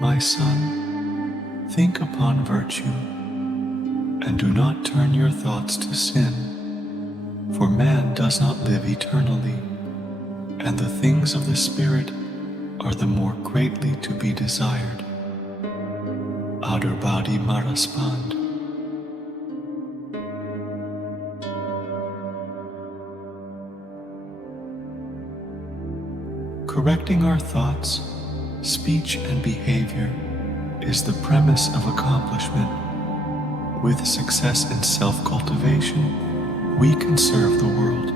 My son, think upon virtue, and do not turn your thoughts to sin, for man does not live eternally, and the things of the Spirit are the more greatly to be desired. Adurbadi Maraspand. Correcting our thoughts, speech, and behavior is the premise of accomplishment. With success in self-cultivation, we can serve the world.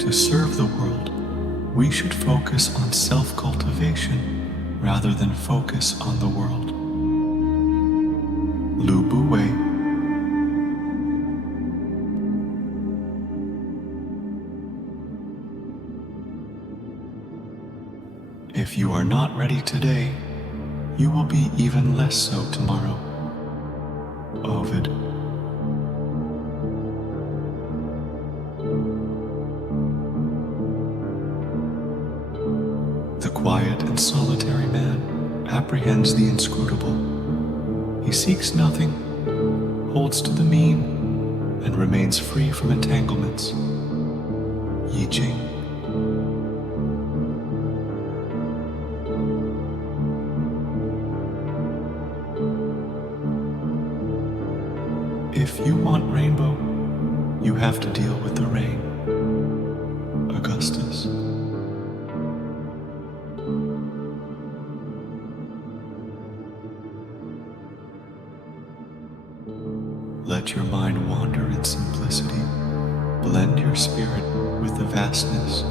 To serve the world, we should focus on self-cultivation rather than focus on the world. Lu Buwei. If you are not ready today, you will be even less so tomorrow. Ovid. The quiet and solitary man apprehends the inscrutable. He seeks nothing, holds to the mean, and remains free from entanglements. Yi Jing. If you want rainbow, you have to deal with the rain. Augustus. Let your mind wander in simplicity. Blend your spirit with the vastness.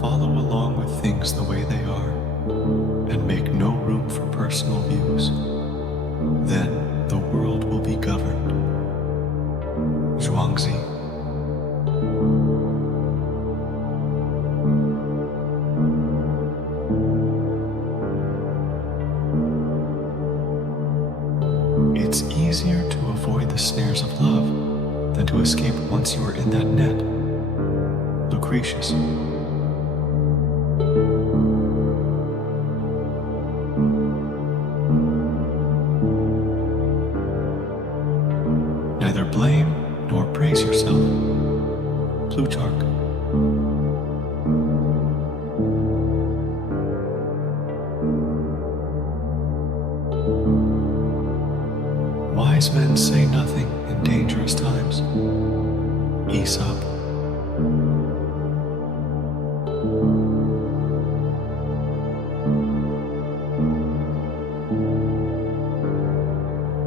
Follow along with things the way they are, and make no room for personal views. Then the world will be governed. Zhuangzi. It's easier to avoid the snares of love than to escape once you are in that net. Lucretius. Neither blame nor praise yourself. Plutarch. Wise men say nothing in dangerous times. Aesop.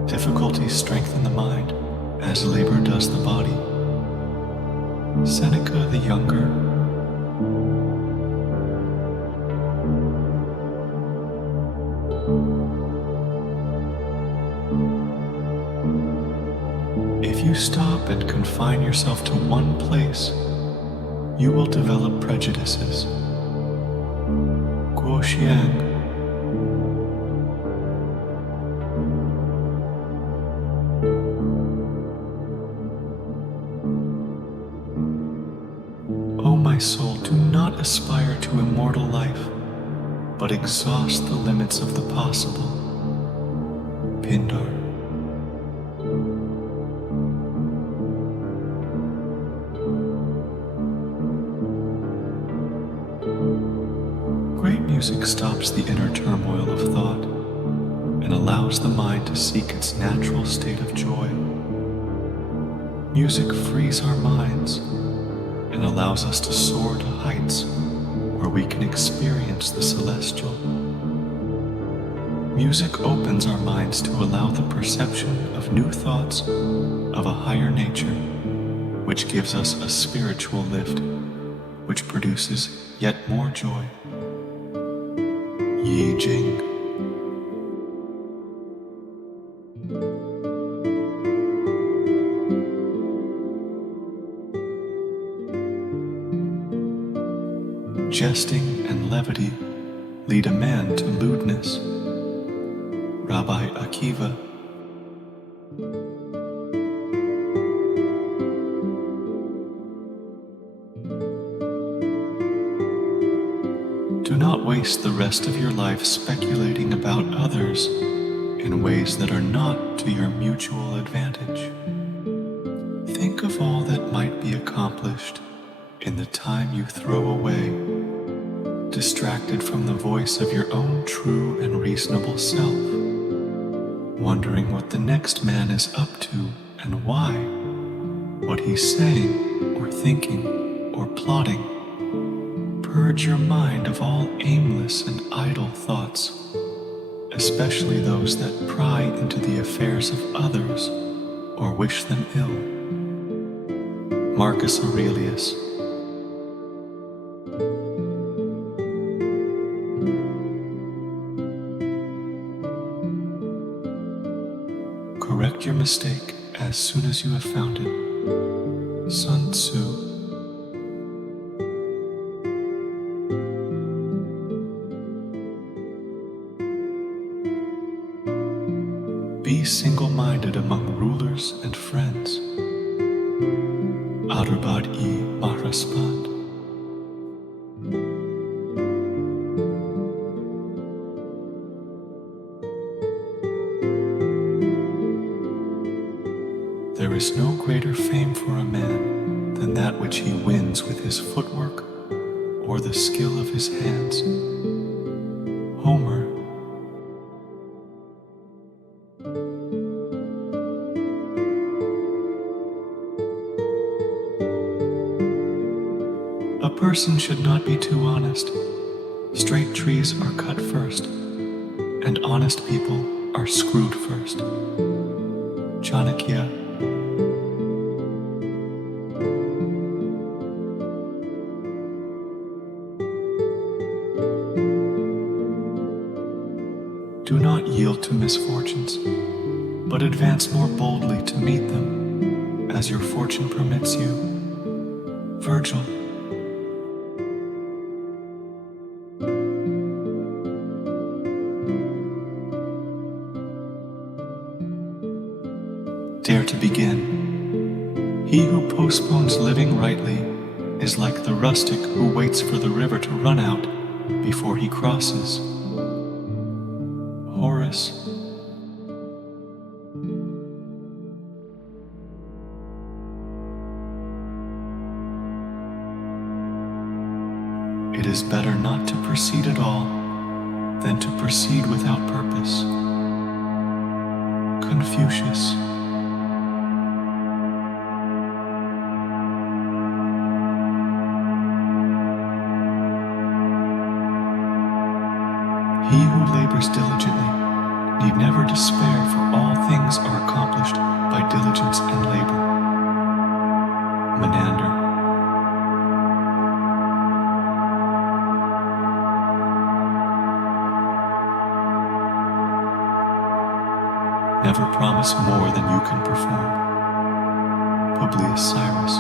Difficulties strengthen the mind, as labor does the body. Seneca the Younger. If you stop and confine yourself to one place, you will develop prejudices. Guo Xiang. O my soul, do not aspire to immortal life, but exhaust the limits of the possible. Pindar. Great music stops the inner turmoil of thought and allows the mind to seek its natural state of joy. Music frees our minds and allows us to soar to heights where we can experience the celestial. Music opens our minds to allow the perception of new thoughts of a higher nature, which gives us a spiritual lift, which produces yet more joy. Yi Jing. Jesting and levity lead a man to lewdness. Rabbi Akiva. Do not waste the rest of your life speculating about others in ways that are not to your mutual advantage. Think of all that might be accomplished in the time you throw away, distracted from the voice of your own true and reasonable self, wondering what the next man is up to and why, what he's saying or thinking or plotting. Purge your mind of all aimless and idle thoughts, especially those that pry into the affairs of others or wish them ill. Marcus Aurelius. Correct your mistake as soon as you have found it. Sun Tzu. Be single-minded among rulers and friends. Adurbad-i Mahraspand. There is no greater fame for a man than that which he wins with his footwork or the skill of his hands. Homer. A person should not be too honest. Straight trees are cut first, and honest people are screwed first. Chanakya. Do not yield to misfortunes, but advance more boldly to meet them, as your fortune permits you. Virgil. Dare to begin. He who postpones living rightly is like the rustic who waits for the river to run out before he crosses. Horace. It is better not to proceed at all than to proceed without purpose. Confucius. He who labors diligently need never despair, for all things are accomplished by diligence and labor. Menander. Never promise more than you can perform. Publius Cyrus.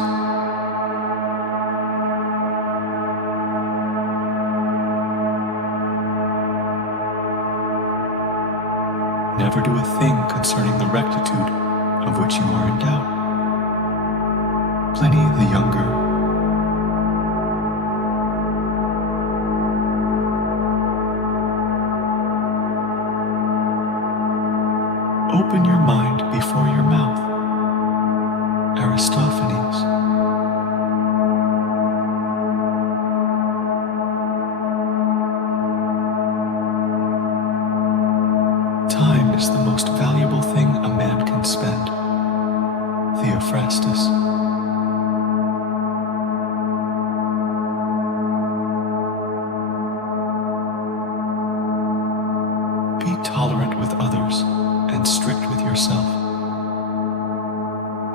Never do a thing concerning the rectitude of which you are in doubt. Pliny the Younger. Open your mind before your mouth. Aristophanes. Time is the most valuable thing a man can spend. Theophrastus. Be tolerant with others and strict with yourself.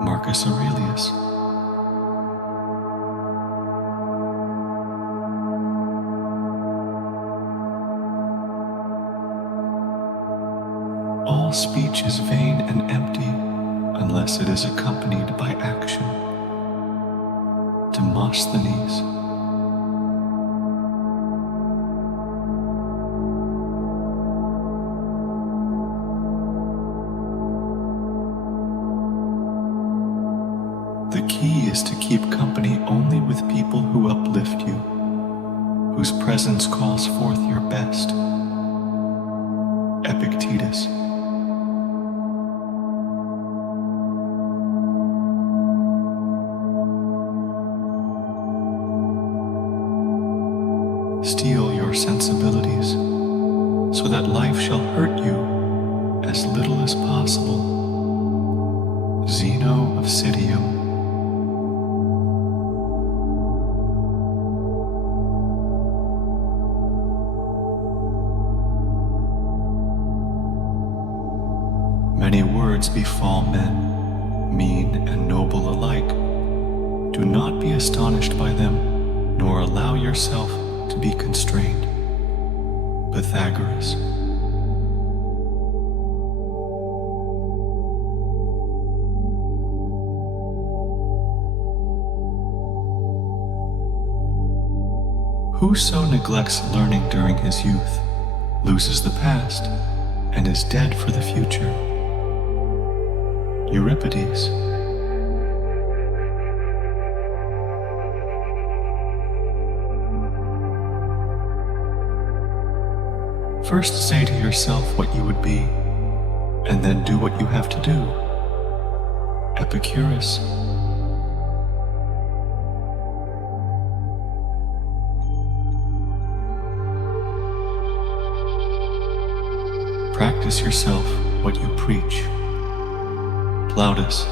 Marcus Aurelius. All speech is vain and empty unless it is accompanied by action. Demosthenes. The key is to keep company only with people who uplift you, whose presence calls forth your best. Epictetus. Steel your sensibilities so that life shall hurt you as little as possible. Zeno of Citium. Many words befall men, mean and noble alike. Do not be astonished by them, nor allow yourself to be constrained. Pythagoras. Whoso neglects learning during his youth loses the past and is dead for the future. Euripides. First say to yourself what you would be, and then do what you have to do. Epicurus. Practice yourself what you preach. Plautus.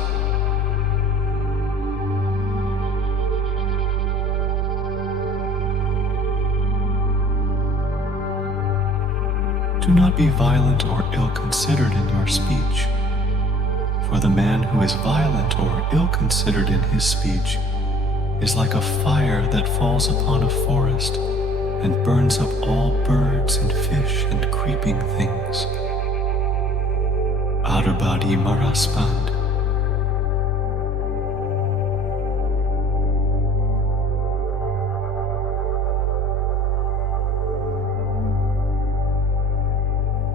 Do not be violent or ill-considered in your speech, for the man who is violent or ill-considered in his speech is like a fire that falls upon a forest and burns up all birds and fish and creeping things. Arbadi Maraspand.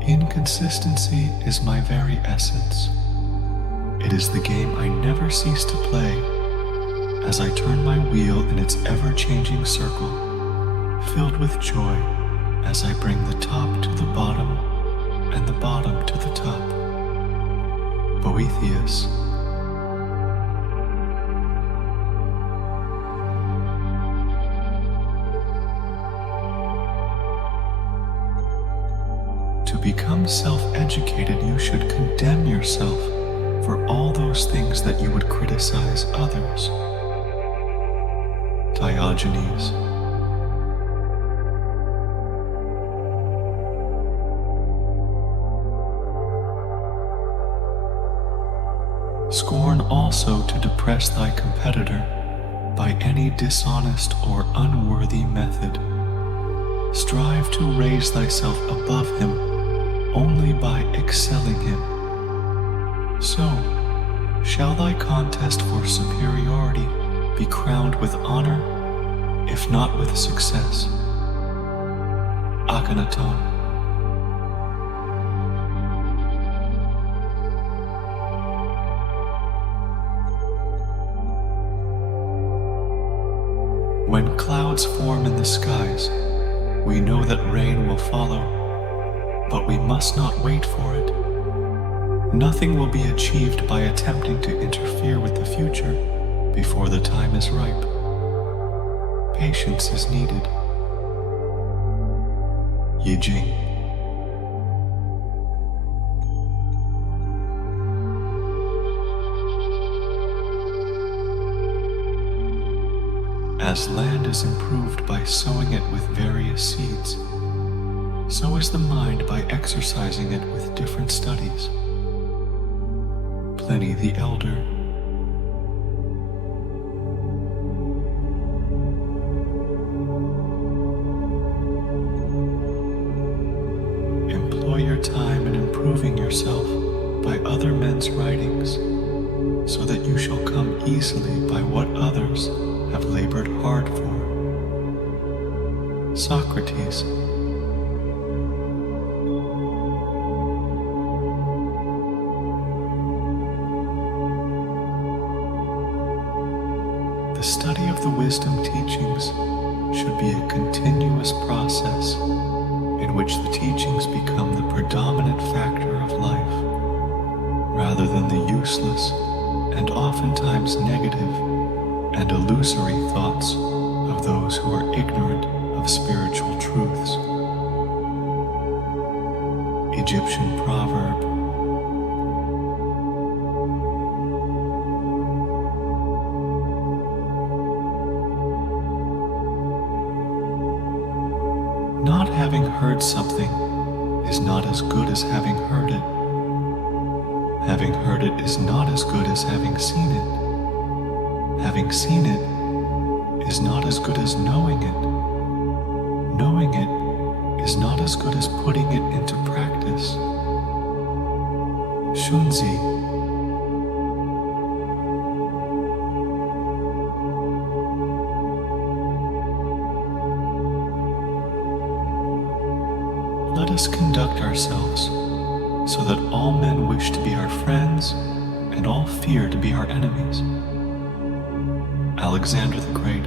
Inconsistency is my very essence. It is the game I never cease to play as I turn my wheel in its ever-changing circle, filled with joy as I bring the top to the bottom and the bottom to the top. Boethius. To become self-educated, you should condemn yourself for all those things that you would criticize others. Diogenes. Scorn also to depress thy competitor by any dishonest or unworthy method. Strive to raise thyself above him only by excelling him. So shall thy contest for superiority be crowned with honor, if not with success. Akhenaton. When clouds form in the skies, we know that rain will follow, but we must not wait for it. Nothing will be achieved by attempting to interfere with the future before the time is ripe. Patience is needed. Yijing. As land is improved by sowing it with various seeds, so is the mind by exercising it with different studies. Pliny the Elder. Employ your time in improving yourself by other men's writings, so that you shall come easily by what others have labored hard for. Socrates. The study of the wisdom teachings should be a continuous oftentimes negative and illusory thoughts of those who are ignorant of spiritual truths. Egyptian proverb. Not having heard something is not as good as having heard it. Having heard it is not as good as having seen it. Having seen it is not as good as knowing it. Knowing it is not as good as putting it into practice. Shunzi. Let us conduct ourselves so that all men wish to be our friends and all fear to be our enemies. Alexander the Great.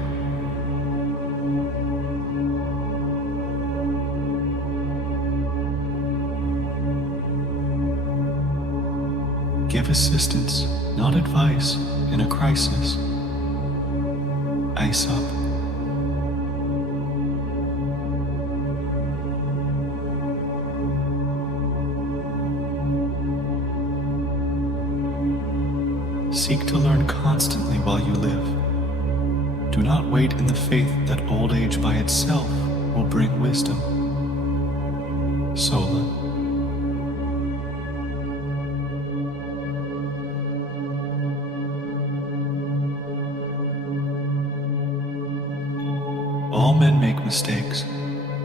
Give assistance, not advice, in a crisis. Aesop. Seek to learn constantly while you live. Do not wait in the faith that old age by itself will bring wisdom. Solon. All men make mistakes,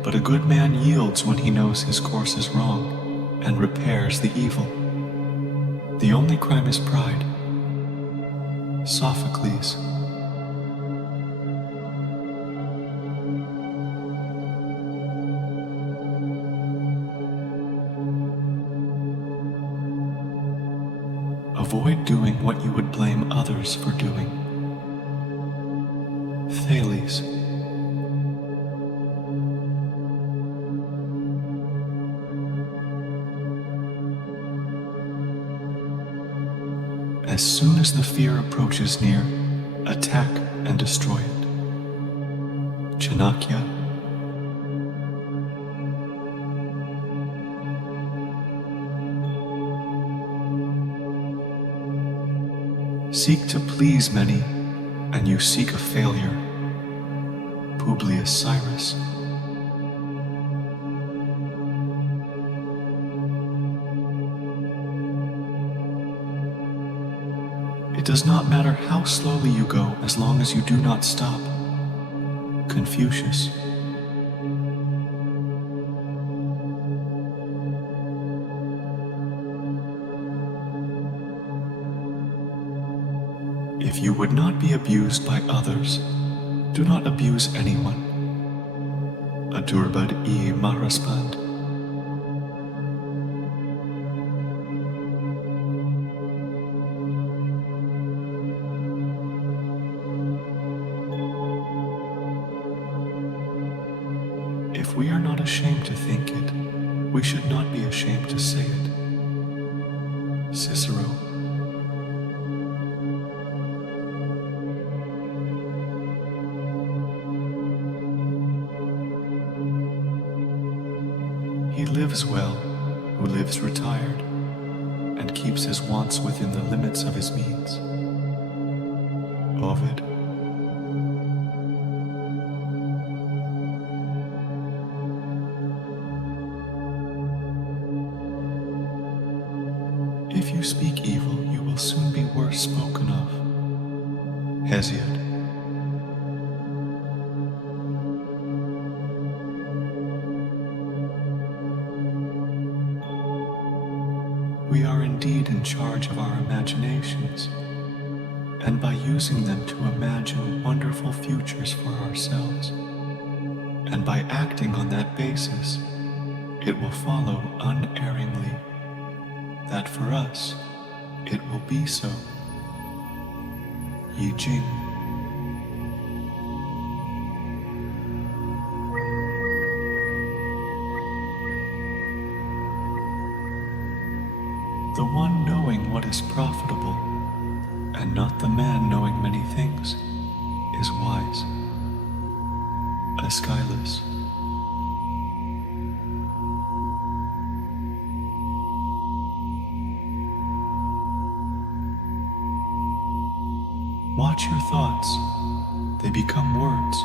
but a good man yields when he knows his course is wrong and repairs the evil. The only crime is pride. Sophocles. Avoid doing what you would blame others for doing. Thales. As soon as the fear approaches near, attack and destroy it. Chanakya. Seek to please many, and you seek a failure. Publius Cyrus. It does not matter how slowly you go as long as you do not stop. Confucius. If you would not be abused by others, do not abuse anyone. Adurbad e Mahraspand. If we are not ashamed to think it, we should not be ashamed to say it. Cicero. He lives well who lives retired and keeps his wants within the limits of his means. Ovid. If you speak evil, you will soon be worse spoken of. Hesiod. We are indeed in charge of our imaginations, and by using them to imagine wonderful futures for ourselves, and by acting on that basis, it will follow unerringly that for us, it will be so. Yi Jing. The one knowing what is profitable and not the man knowing many things, is wise. Aeschylus. Watch your thoughts, they become words.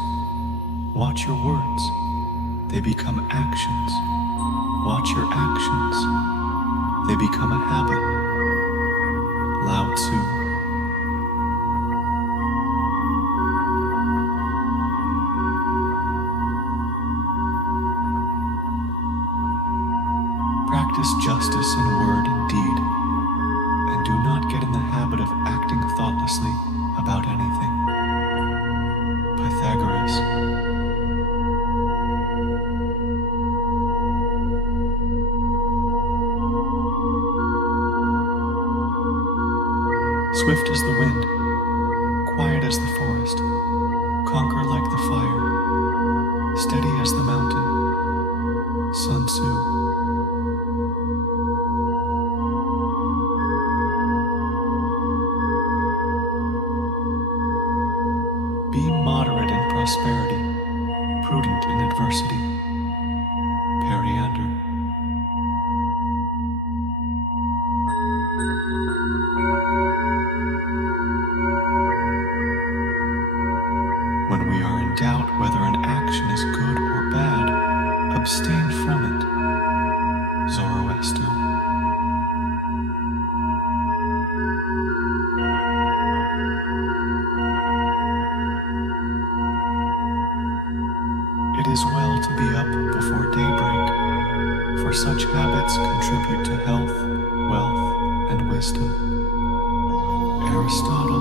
Watch your words, they become actions. Watch your actions, they become a habit. Lao Tzu. Practice justice in word and deed, and do not get in the habit of acting thoughtlessly about anything. Pythagoras. Swift as the wind, quiet as the forest, conquer like the fire, steady as the mountain. Sun Tzu. Be moderate in prosperity, prudent in adversity. Periander. When we are in doubt whether an action is good or bad, abstain from it. Zoroaster. It is well to be up before daybreak, for such habits contribute to health, wealth, and wisdom. Aristotle.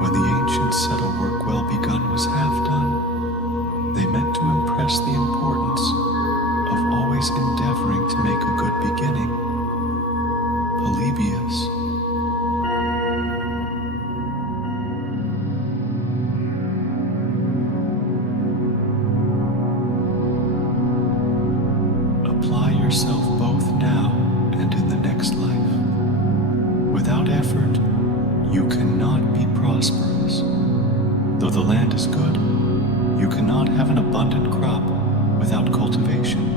When the ancients said a work well begun was half done, they meant to impress the importance of always endeavoring to make a good beginning. Polybius. Apply yourself both now and in the next life. Without effort, you cannot be prosperous. Though the land is good, you cannot have an abundant crop without cultivation.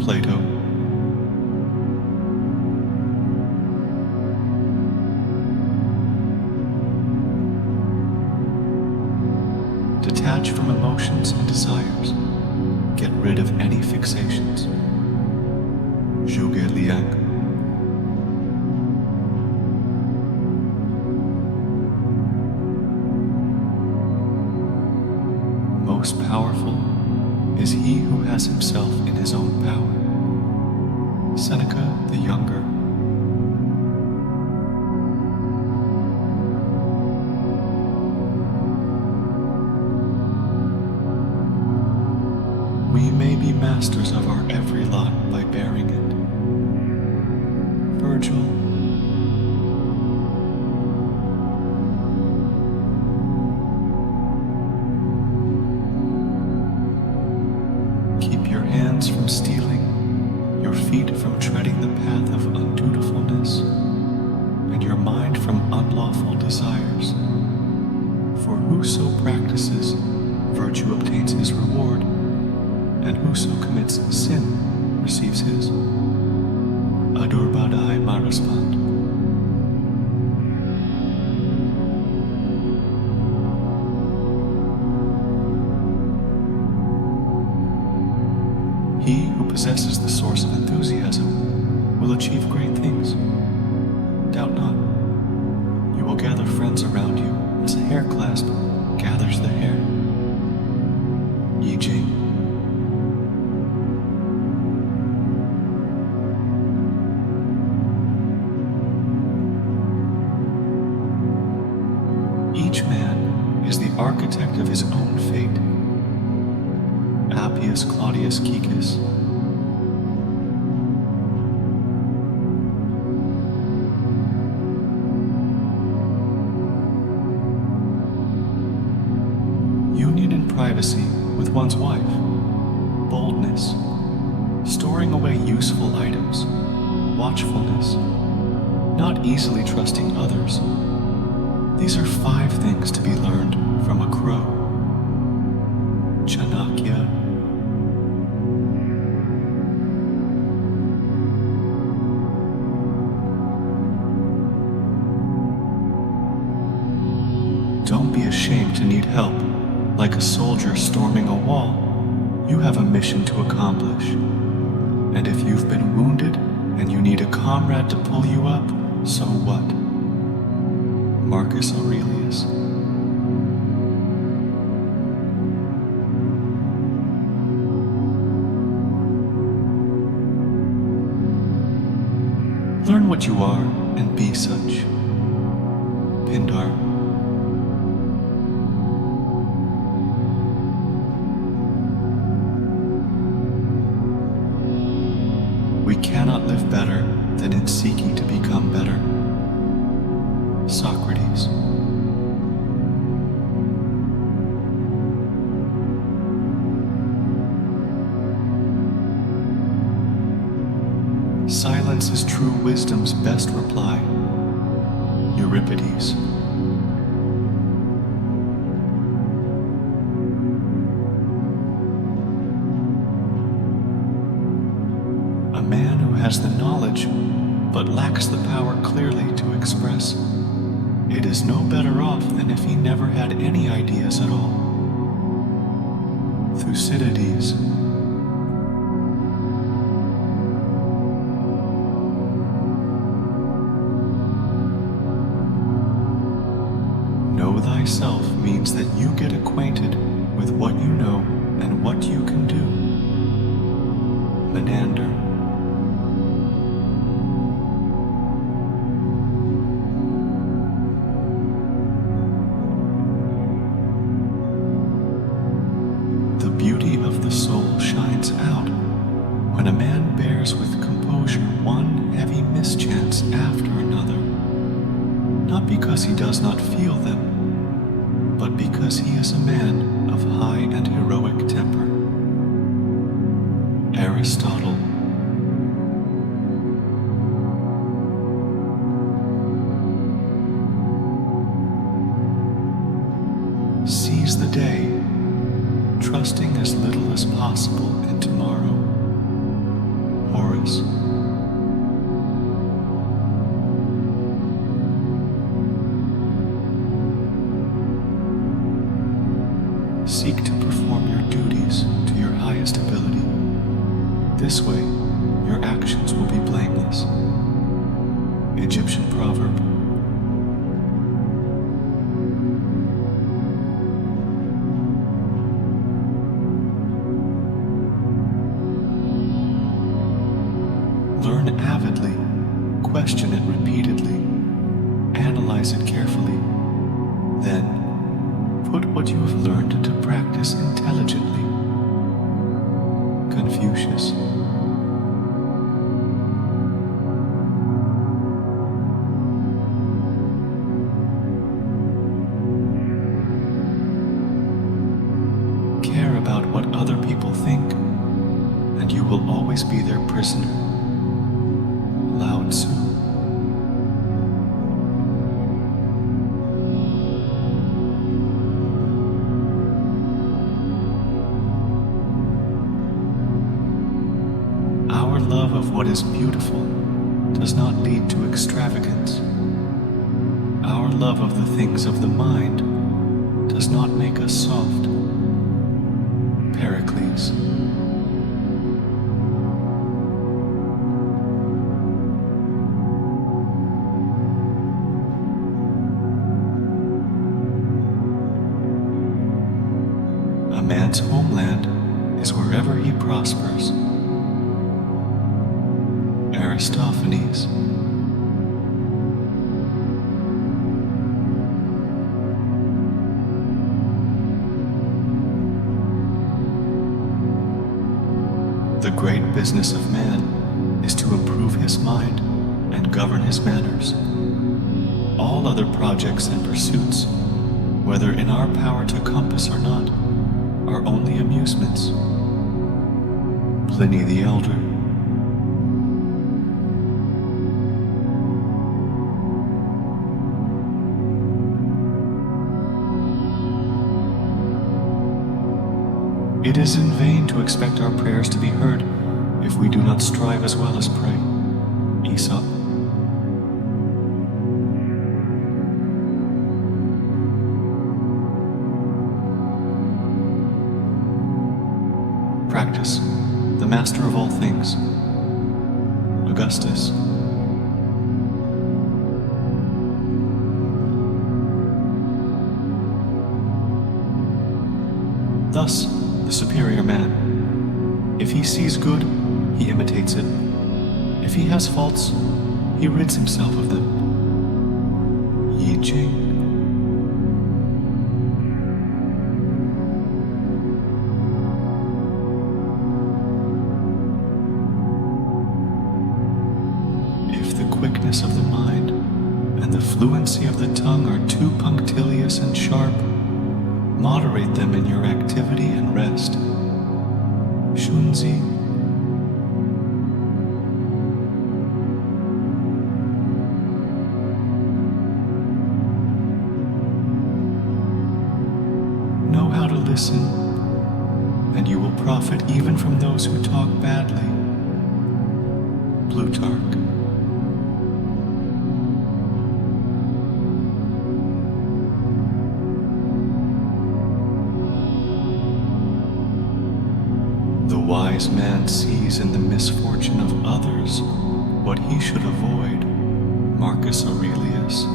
Plato. Detach from emotions and desires. Get rid of any fixations. Zhuge Liang. Most powerful is he who has himself in his own power. Seneca the Younger. We may be masters of our every lot by bearing it. Virgil. Keep your hands from stealing, your feet from treading the path of undutifulness, and your mind from unlawful desires. For whoso practices, virtue obtains his reward, and whoso commits sin receives his. Adurbadai Maraspand. He who possesses the source of enthusiasm will achieve great things. Doubt not. You will gather friends around you as a hair clasp gathers the hair. Yi Jing. Each man is the architect of his own fate. Appius Claudius Caecus. Union in privacy with one's wife, boldness, storing away useful items, watchfulness, not easily trusting others. These are 5 things to be learned from a crow. Chanakya. Don't be ashamed to need help. Like a soldier storming a wall, you have a mission to accomplish. And if you've been wounded and you need a comrade to pull you up, so what? Marcus Aurelius. Learn what you are and be such. Pindar. We cannot live better than in seeking to become better. Socrates. Silence is true wisdom's best reply. Euripides. A man who has the knowledge but lacks the power clearly to express it is no better off than if he never had any ideas at all. Thucydides. Know thyself means that you get acquainted with what you know and what you can do. Menander. The beauty of the soul shines out when a man bears with composure one heavy mischance after another, not because he does not feel them, but because he is a man of high and heroic temper. Aristotle. Seize the day, trusting as little as possible in tomorrow. Horace. Seek to perform your duties to your highest ability. This way, your actions will be blameless. Egyptian proverb. Learn avidly, question it repeatedly, analyze it carefully. Then, put what you have learned into practice intelligently. Confucius. Care about what other people think, and you will always be their prisoner. Lao Tzu. Our love of what is beautiful does not lead to extravagance. Our love of the things of the mind does not make us soft. Pericles. A man's homeland is wherever he prospers. Aristophanes. The great business of man is to improve his mind and govern his manners. All other projects and pursuits, whether in our power to compass or not, are only amusements. Pliny the Elder. It is in vain to expect our prayers to be heard if we do not strive as well as pray. Aesop. Practice, the master of all things. Augustus. Thus, the superior man, if he sees good, he imitates it. If he has faults, he rids himself of them. Yi Ching. If the quickness of the mind and the fluency of the tongue are too punctilious and sharp, moderate them in your activity and rest. Shunzi. Know how to listen, and you will profit even from those who talk badly. Plutarch. The wise man sees in the misfortune of others what he should avoid. Marcus Aurelius.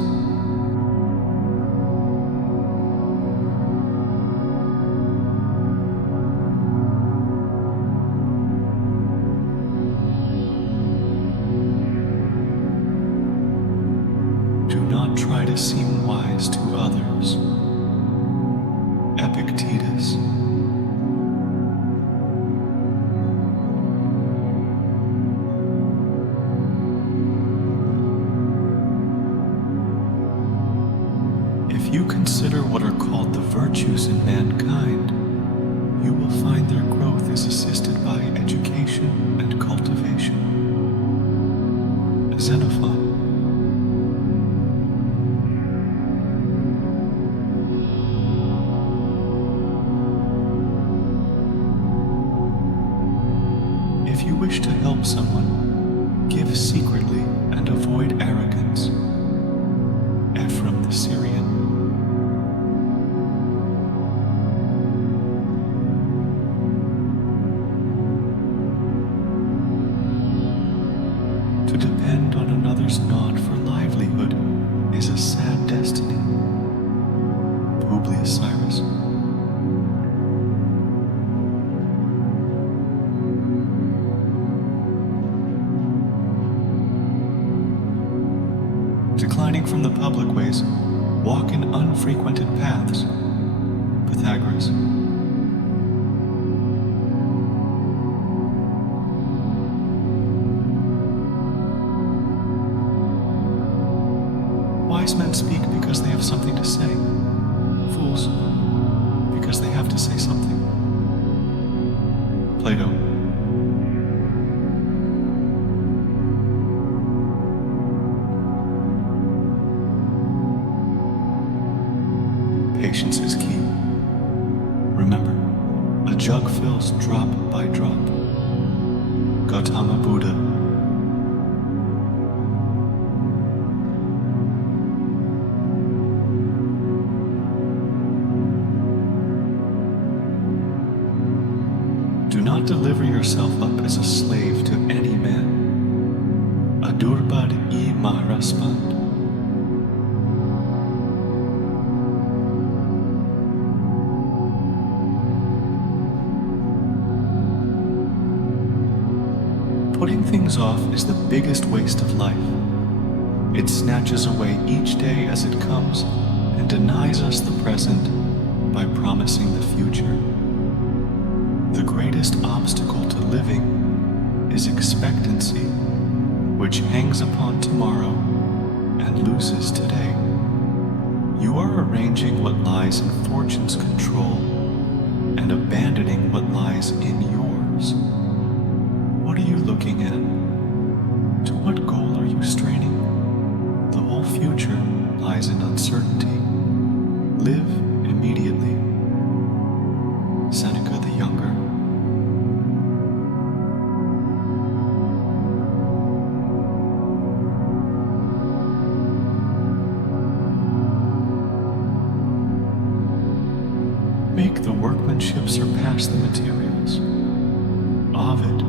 Do not try to seem wise to others. Epictetus. If you consider what are called the virtues in mankind, you will find their growth is assisted by education and cultivation. Xenophon. If you wish to help someone, give secretly and avoid arrogance. Ephraim the Syrian. To depend on another's nod for livelihood is a sad destiny. Publius Cyrus. Declining from the public ways, walk in unfrequented paths. Pythagoras. Wise men speak because they have something to say. Fools, because they have to say something. Plato. Patience is key. Remember, a jug fills drop by drop. Gautama Buddha. Do not deliver yourself up as a slave to any man. Adurbad I Maharaspand. Putting things off is the biggest waste of life. It snatches away each day as it comes and denies us the present by promising the future. The greatest obstacle to living is expectancy, which hangs upon tomorrow and loses today. You are arranging what lies in fortune's control and abandoning what lies in yours. What are you looking at? To what goal are you straining? The whole future lies in uncertainty. Live immediately. Seneca the Younger. Make the workmanship surpass the materials. Ovid.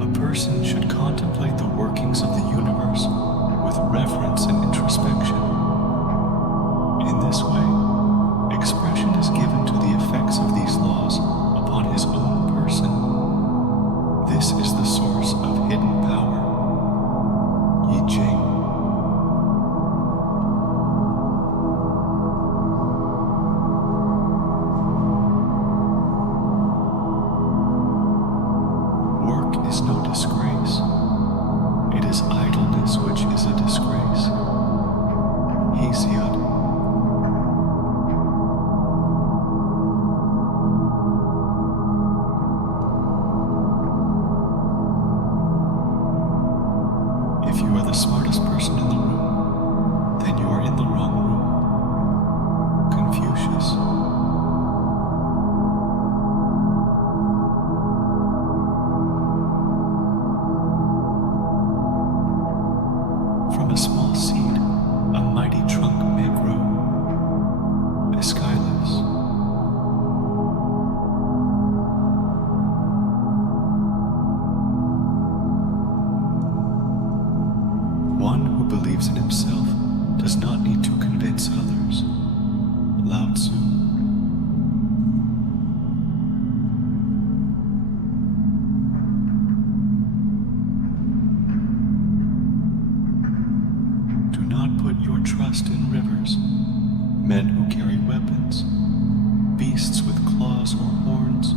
A person should contemplate the workings of the universe with reverence and introspection. In this way, expression is given to the effects of these laws upon his own person. This is the source of hidden power. Yi Ching. Work is no disgrace. It is idleness which is a disgrace. Hesiod. If you are the smartest person in the room, then you are in the wrong room. Confucius. From a small seed, a mighty trunk may grow. Aeschylus. One who believes in himself does not need to convince others. Lao Tzu. Do not put your trust in rivers, men who carry weapons, beasts with claws or horns,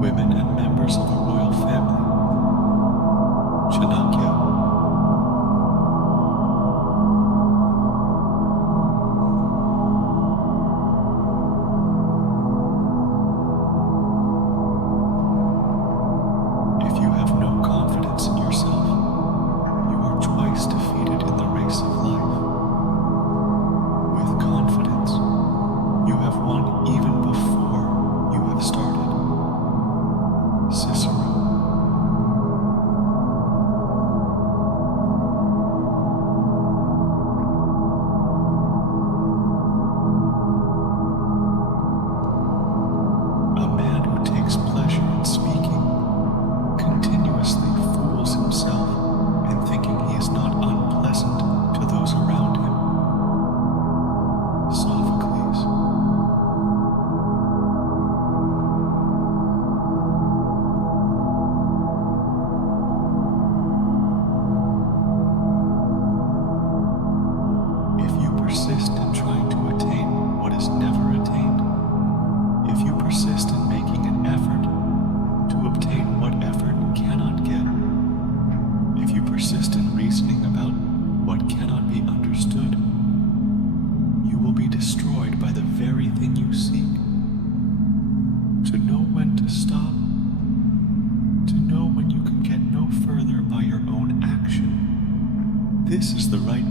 women and members of a royal family. Chanakya. If you have no confidence in yourself, you are twice defeated in the race of life. With confidence, you have won even before you have started. Cicero. A man who takes pleasure in speaking continuously fools himself in thinking he is not unpleasant to those around him. Sophocles. If you persist in trying to attain what is never attained, if you persist in making an effort to obtain what effort cannot get, if you persist in reasoning about what cannot be understood, you will be destroyed by the very thing you seek. To know when to stop, to know when you can get no further by your own action, this is the right